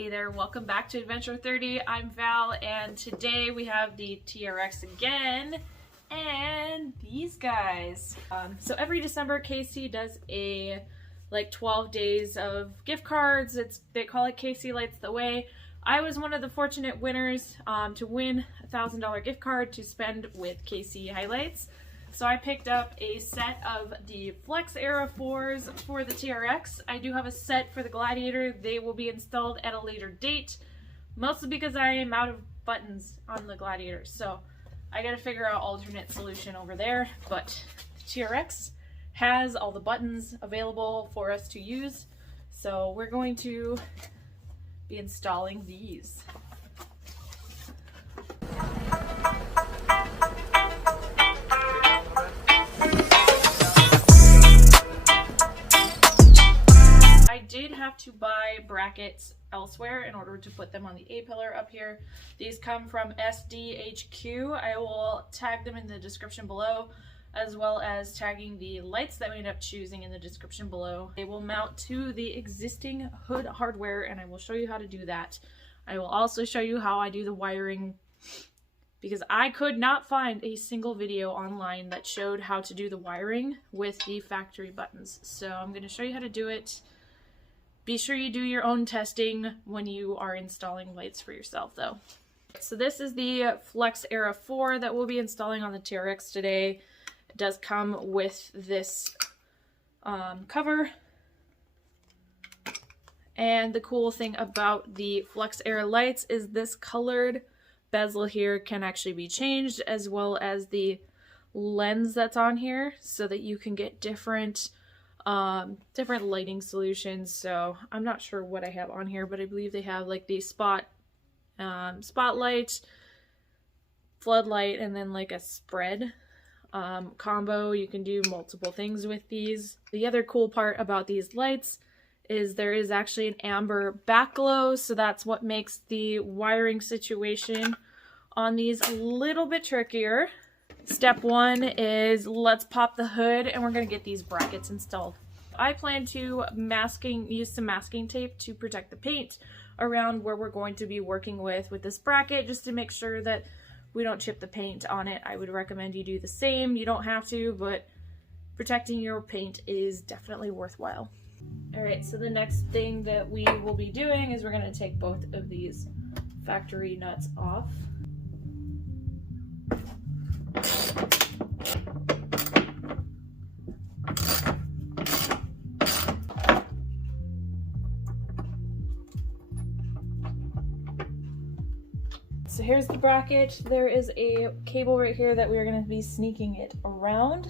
Hey there, welcome back to Adventure 30. I'm Val, and today we have the TRX again, and these guys. So every December, Casey does a 12 days of gift cards. They call it Casey Lights the Way. I was one of the fortunate winners to win a $1,000 gift card to spend with Casey Highlights. So I picked up a set of the Flex Era 4s for the TRX. I do have a set for the Gladiator. They will be installed at a later date, mostly because I am out of buttons on the Gladiator. So I gotta figure out alternate solution over there, but the TRX has all the buttons available for us to use. So we're going to be installing these. Did have to buy brackets elsewhere in order to put them on the A-pillar up here. These come from SDHQ. I will tag them in the description below, as well as tagging the lights that we end up choosing in the description below. They will mount to the existing hood hardware, and I will show you how to do that. I will also show you how I do the wiring, because I could not find a single video online that showed how to do the wiring with the factory buttons. So I'm going to show you how to do it. Be sure you do your own testing when you are installing lights for yourself though. So this is the Flex Era 4 that we'll be installing on the TRX today. It does come with this cover. And the cool thing about the Flex Era lights is this colored bezel here can actually be changed, as well as the lens that's on here, so that you can get different lighting solutions. So I'm not sure what I have on here, but I believe they have like the spotlight, floodlight, and then like a spread combo. You can do multiple things with these. The other cool part about these lights is there is actually an amber back glow, so that's what makes the wiring situation on these a little bit trickier. Step one is let's pop the hood, and we're going to get these brackets installed. I plan to use some masking tape to protect the paint around where we're going to be working with this bracket, just to make sure that we don't chip the paint on it. I would recommend you do the same. You don't have to, but protecting your paint is definitely worthwhile. Alright, so the next thing that we will be doing is we're going to take both of these factory nuts off. So here's the bracket. There is a cable right here that we're going to be sneaking it around.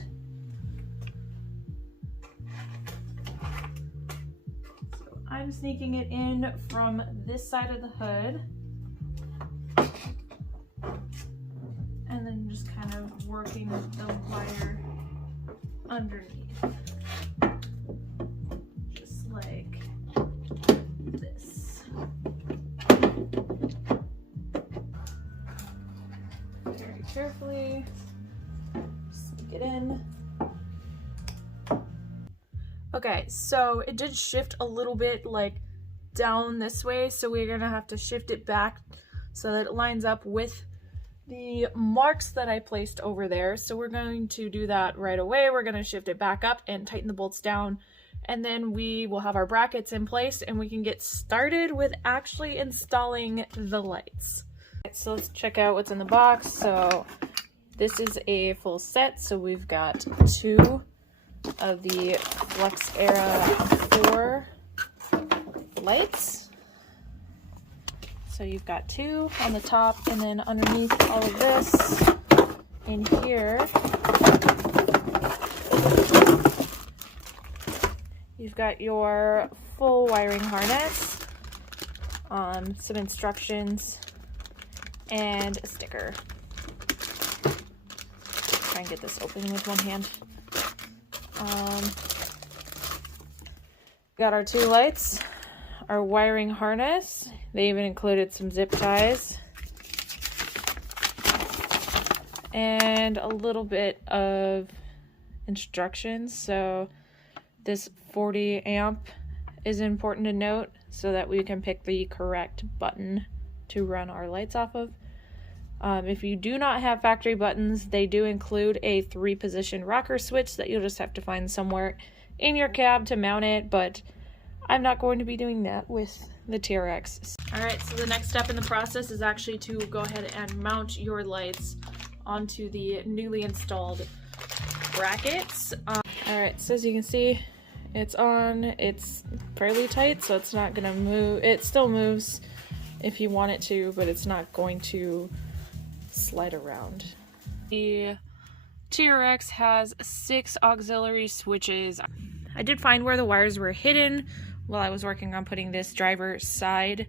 So I'm sneaking it in from this side of the hood. And then just kind of working the wire underneath. Just like this. Very carefully. Sneak it in. Okay, so it did shift a little bit down this way, so we're gonna have to shift it back so that it lines up with the marks that I placed over there. So we're going to do that right away. We're going to shift it back up and tighten the bolts down, and then we will have our brackets in place and we can get started with actually installing the lights. So let's check out what's in the box. So this is a full set. So we've got 2 of the Flex Era 4 lights. So you've got 2 on the top, and then underneath all of this in here, you've got your full wiring harness, some instructions, and a sticker. Try and get this open with one hand. Got our 2 lights, our wiring harness. They even included some zip ties and a little bit of instructions. So this 40 amp is important to note. so that we can pick the correct button to run our lights off of. If you do not have factory buttons, they do include a 3-position rocker switch that you'll just have to find somewhere in your cab to mount it, but I'm not going to be doing that with the TRX. Alright, so the next step in the process is actually to go ahead and mount your lights onto the newly installed brackets. Alright, so as you can see, it's on. It's fairly tight, so it's not gonna move. It still moves if you want it to, but it's not going to slide around. The TRX has 6 auxiliary switches. I did find where the wires were hidden while I was working on putting this driver's side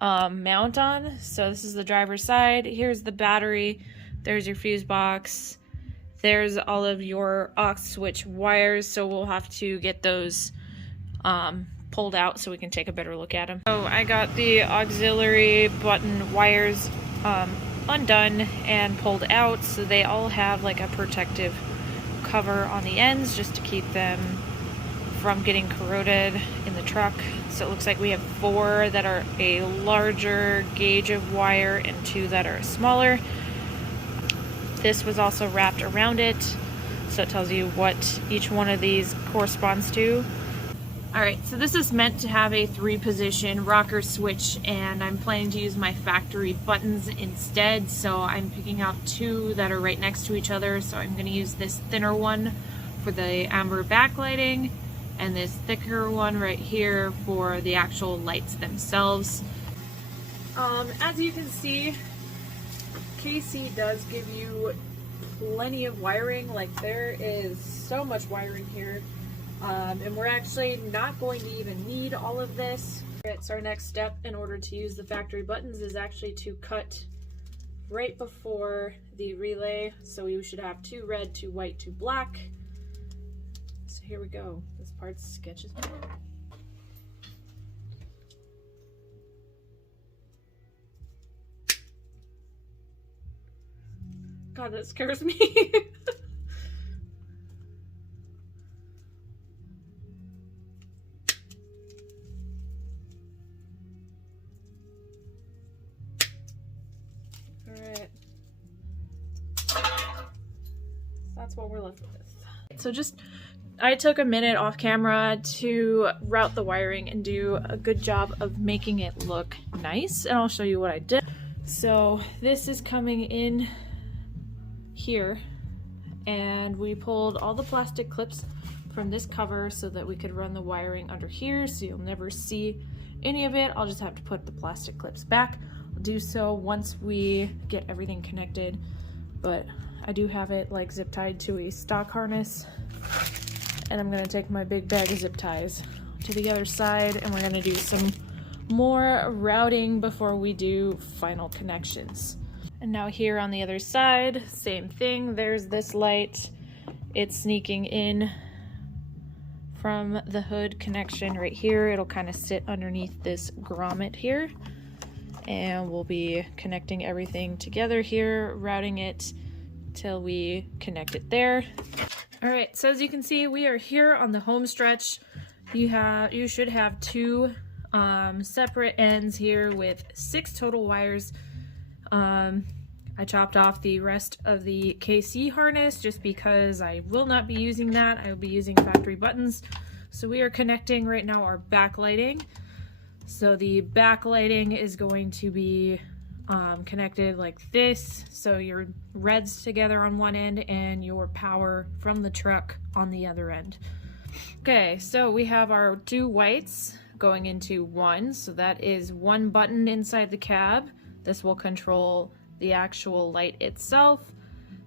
mount on. So this is the driver's side. Here's the battery. There's your fuse box. There's all of your aux switch wires, so we'll have to get those pulled out so we can take a better look at them. So I got the auxiliary button wires undone and pulled out, so they all have like a protective cover on the ends just to keep them from getting corroded in the truck. So it looks like we have 4 that are a larger gauge of wire and 2 that are smaller. This was also wrapped around it, so it tells you what each one of these corresponds to. Alright, so this is meant to have a 3-position rocker switch, and I'm planning to use my factory buttons instead, so I'm picking out 2 that are right next to each other. So I'm going to use this thinner one for the amber backlighting, and this thicker one right here for the actual lights themselves. As you can see, KC does give you plenty of wiring. Like, there is so much wiring here, and we're actually not going to even need all of this. It's our next step in order to use the factory buttons is actually to cut right before the relay. So we should have 2 red, 2 white, 2 black. So here we go. This part's sketchy. God, that scares me. Alright. That's what we're left with. So I took a minute off camera to route the wiring and do a good job of making it look nice, and I'll show you what I did. So this is coming in here, and we pulled all the plastic clips from this cover so that we could run the wiring under here, so you'll never see any of it. I'll just have to put the plastic clips back. I'll do so once we get everything connected, but I do have it like zip tied to a stock harness, and I'm gonna take my big bag of zip ties to the other side, and we're gonna do some more routing before we do final connections. And now here on the other side, same thing. There's this light. It's sneaking in from the hood connection right here. It'll kind of sit underneath this grommet here. And we'll be connecting everything together here, routing it till we connect it there. All right, so as you can see, we are here on the home stretch. You should have 2 separate ends here with 6 total wires. I chopped off the rest of the KC harness just because I will not be using that. I will be using factory buttons. So we are connecting right now our backlighting. So the backlighting is going to be connected like this. So your reds together on one end and your power from the truck on the other end. Okay, so we have our 2 whites going into 1. So that is 1 button inside the cab. This will control the actual light itself.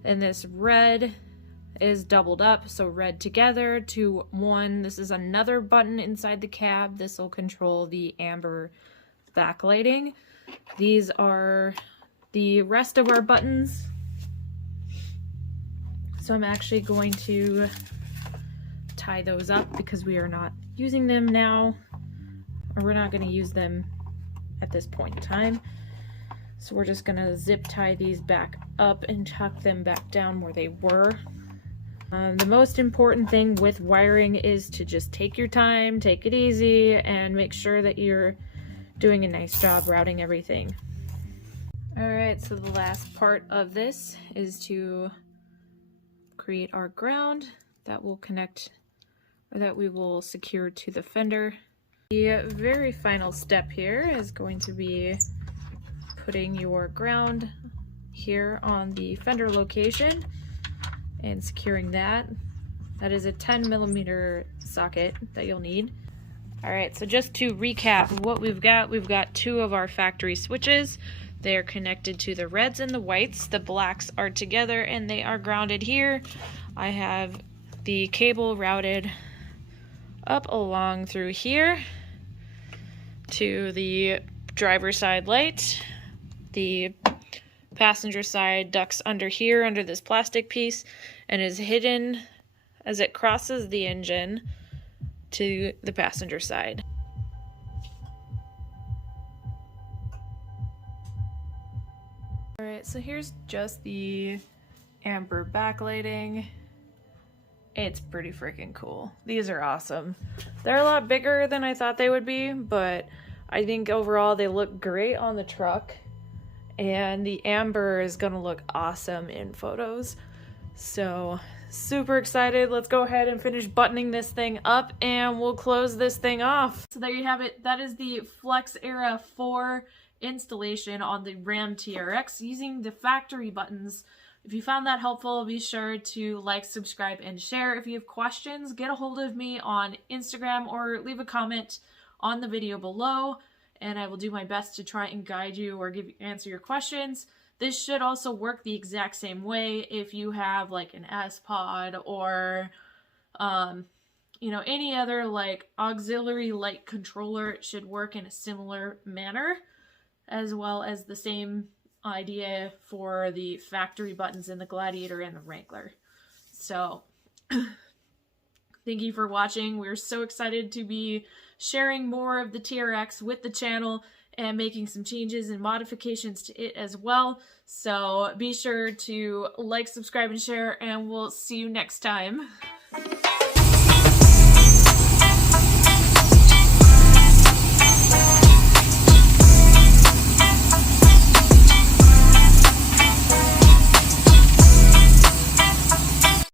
And this red is doubled up, so red together to 1. This is another button inside the cab. This will control the amber backlighting. These are the rest of our buttons. So I'm actually going to tie those up because we are not using them now, or we're not going to use them at this point in time. So we're just gonna zip tie these back up and tuck them back down where they were. The most important thing with wiring is to just take your time, take it easy, and make sure that you're doing a nice job routing everything. Alright, so the last part of this is to create our ground that will connect, or that we will secure to the fender. The very final step here is going to be putting your ground here on the fender location and securing that. That is a 10mm socket that you'll need. Alright, so just to recap what we've got 2 of our factory switches. They are connected to the reds and the whites. The blacks are together and they are grounded here. I have the cable routed up along through here to the driver's side light. The passenger side ducks under here, under this plastic piece, and is hidden as it crosses the engine to the passenger side. Alright, so here's just the amber backlighting. It's pretty freaking cool. These are awesome. They're a lot bigger than I thought they would be, but I think overall they look great on the truck. And the amber is gonna look awesome in photos. So super excited. Let's go ahead and finish buttoning this thing up and we'll close this thing off. So there you have it. That is the Flex Era 4 installation on the Ram TRX using the factory buttons. If you found that helpful, be sure to like, subscribe, and share. If you have questions, get a hold of me on Instagram or leave a comment on the video below, and I will do my best to try and guide you or answer your questions. This should also work the exact same way if you have like an S-Pod or you know, any other like auxiliary light controller. It should work in a similar manner, as well as the same idea for the factory buttons in the Gladiator and the Wrangler. So thank you for watching. We're so excited to be sharing more of the TRX with the channel and making some changes and modifications to it as well. So be sure to like, subscribe, and share, and we'll see you next time.